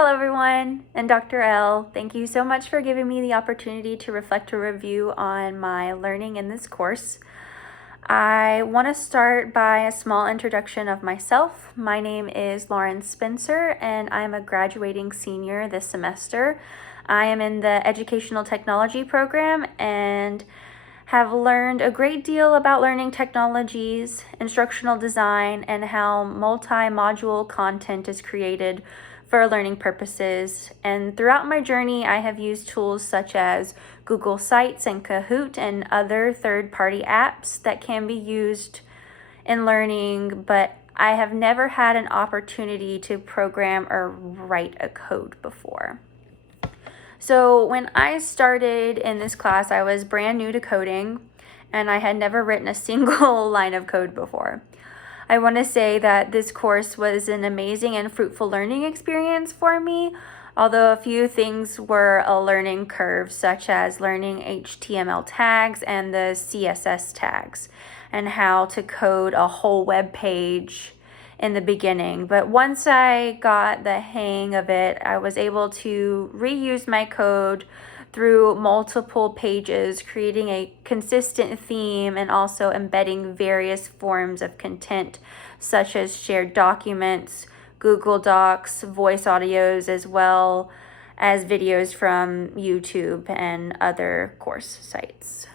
Hello everyone, and Dr. L. Thank you so much for giving me the opportunity to reflect a review on my learning in this course. I want to start by a small introduction of myself. My name is Lauren Spencer, and I'm a graduating senior this semester. I am in the Educational Technology program and have learned a great deal about learning technologies, instructional design, and how multi-module content is created for learning purposes. And throughout my journey, I have used tools such as Google Sites and Kahoot and other third-party apps that can be used in learning, but I have never had an opportunity to program or write a code before. So when I started in this class, I was brand new to coding, and I had never written a single line of code before. I want to say that this course was an amazing and fruitful learning experience for me, although a few things were a learning curve, such as learning HTML tags and the CSS tags, and how to code a whole web page in the beginning. But once I got the hang of it, I was able to reuse my code through multiple pages, creating a consistent theme and also embedding various forms of content such as shared documents, Google Docs, voice audios, as well as videos from YouTube and other course sites.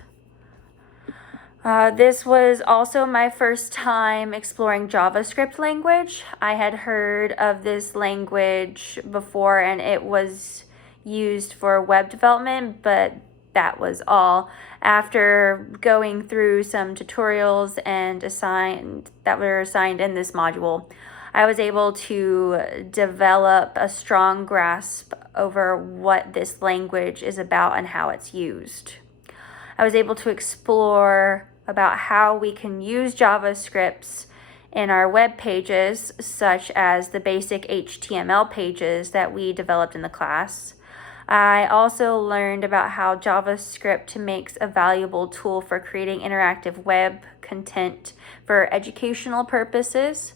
This was also my first time exploring JavaScript language. I had heard of this language before and it was used for web development, but that was all. After going through some tutorials and that were assigned in this module, I was able to develop a strong grasp over what this language is about and how it's used. I was able to explore about how we can use JavaScripts in our web pages, such as the basic HTML pages that we developed in the class. I also learned about how JavaScript makes a valuable tool for creating interactive web content for educational purposes.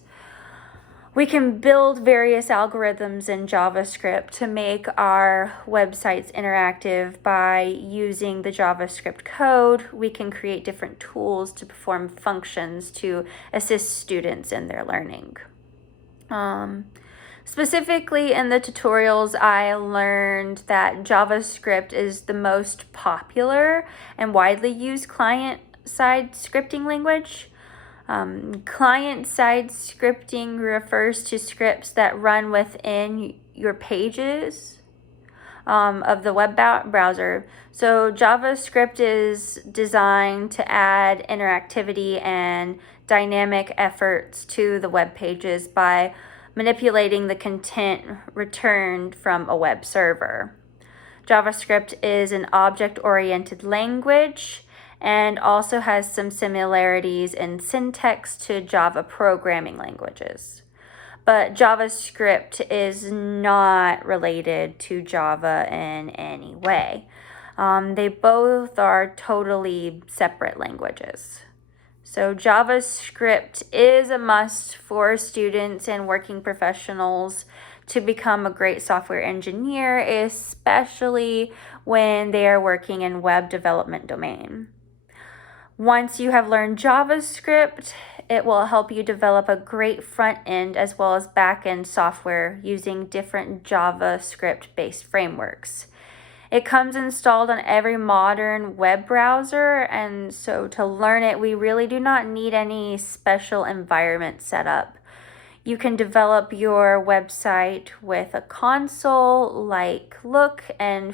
We can build various algorithms in JavaScript to make our websites interactive. By using the JavaScript code, we can create different tools to perform functions to assist students in their learning. Specifically in the tutorials, I learned that JavaScript is the most popular and widely used client-side scripting language. Client-side scripting refers to scripts that run within your pages of the web browser. So JavaScript is designed to add interactivity and dynamic efforts to the web pages by manipulating the content returned from a web server. JavaScript is an object-oriented language and also has some similarities in syntax to Java programming languages. But JavaScript is not related to Java in any way. They both are totally separate languages. So JavaScript is a must for students and working professionals to become a great software engineer, especially when they are working in web development domain. Once you have learned JavaScript, it will help you develop a great front end as well as back end software using different JavaScript-based frameworks. It comes installed on every modern web browser, and so to learn it, we really do not need any special environment set up. You can develop your website with a console-like look and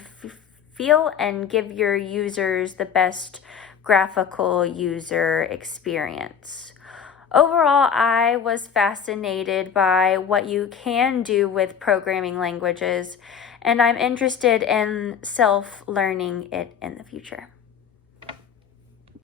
feel and give your users the best graphical user experience. Overall, I was fascinated by what you can do with programming languages, and I'm interested in self-learning it in the future.